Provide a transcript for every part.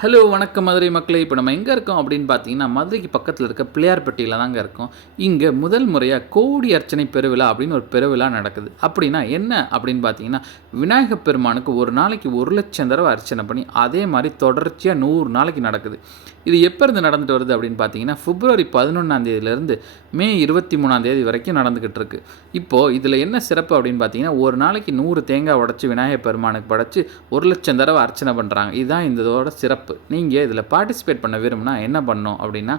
Hello வணக்கம் மதுரை மக்களே. இப்போ நம்ம எங்கே இருக்கோம் அப்படின்னு பார்த்தீங்கன்னா, மதுரைக்கு பக்கத்தில் இருக்க பிள்ளையார்பட்டியில் தாங்க இருக்கோம். இங்கே முதல் முறையாக கோடி அர்ச்சனை பெருவிழா அப்படின்னு ஒரு பெருவிழா நடக்குது. அப்படின்னா என்ன அப்படின்னு பார்த்தீங்கன்னா, விநாயகப் பெருமானுக்கு ஒரு நாளைக்கு 1,00,000 தடவை அர்ச்சனை பண்ணி அதே மாதிரி தொடர்ச்சியாக 100 நாளைக்கு நடக்குது. இது எப்போ இருந்து நடந்துட்டு வருது அப்படின்னு பார்த்தீங்கன்னா, பிப்ரவரி 11 மே 23 வரைக்கும் நடந்துக்கிட்டு இருக்கு. இப்போது இதில் என்ன சிறப்பு அப்படின்னு பார்த்தீங்கன்னா, ஒரு நாளைக்கு 100 தேங்காய் உடச்சி விநாயகர் பெருமானுக்கு படைச்சு 1,00,000 தடவை அர்ச்சனை பண்ணுறாங்க. இதுதான் இதோட சிறப்பு. நீங்கள் இதில் பார்ட்டிசிபேட் பண்ண விரும்பினா என்ன பண்ணணும் அப்படின்னா,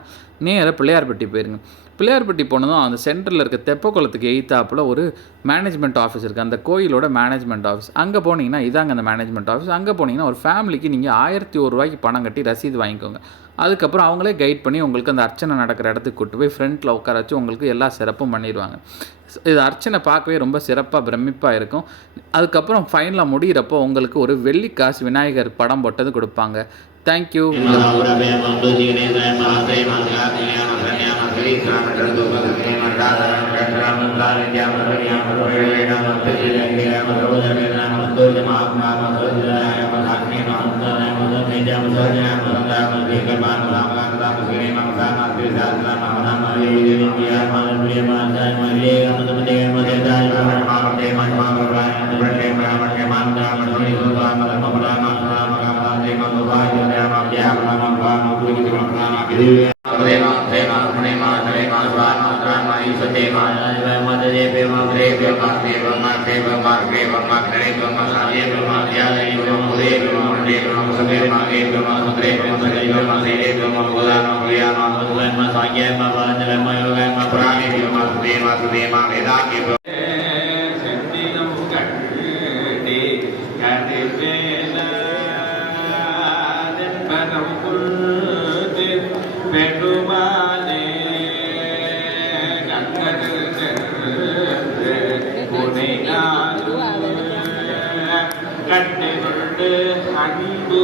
நேராக பிள்ளையார்பட்டி போயிருங்க. பிள்ளையார்பட்டி போனதும் அந்த சென்டரில் இருக்க தெப்பக்குளத்துக்கு எய்த்தாப்பில் ஒரு மேனேஜ்மெண்ட் ஆஃபீஸ் இருக்குது. அந்த கோயிலோட மேனேஜ்மெண்ட் ஆஃபீஸ். அங்கே போனீங்கன்னா இதாங்க அந்த மேனேஜ்மெண்ட் ஆஃபீஸ். அங்கே போனீங்கன்னா ஒரு ஃபேமிலிக்கு நீங்கள் 1,001 பணம் கட்டி ரசீது வாங்கிக்கோங்க. அதுக்கப்புறம் அவங்களே கைட் பண்ணி உங்களுக்கு அந்த அர்ச்சனை நடக்கிற இடத்துக்கு கூட்டு போய் ஃப்ரண்ட்டில் உட்கார வச்சு உங்களுக்கு எல்லா சிறப்பும் பண்ணிடுவாங்க. இது அர்ச்சனை பார்க்கவே ரொம்ப சிறப்பாக பிரமிப்பாக இருக்கும். அதுக்கப்புறம் ஃபைனலாக முடிகிறப்போ உங்களுக்கு ஒரு வெள்ளிக்காசு விநாயகர் படம் போட்டது கொடுப்பாங்க. தேங்க்யூ. கண்டு அன்பு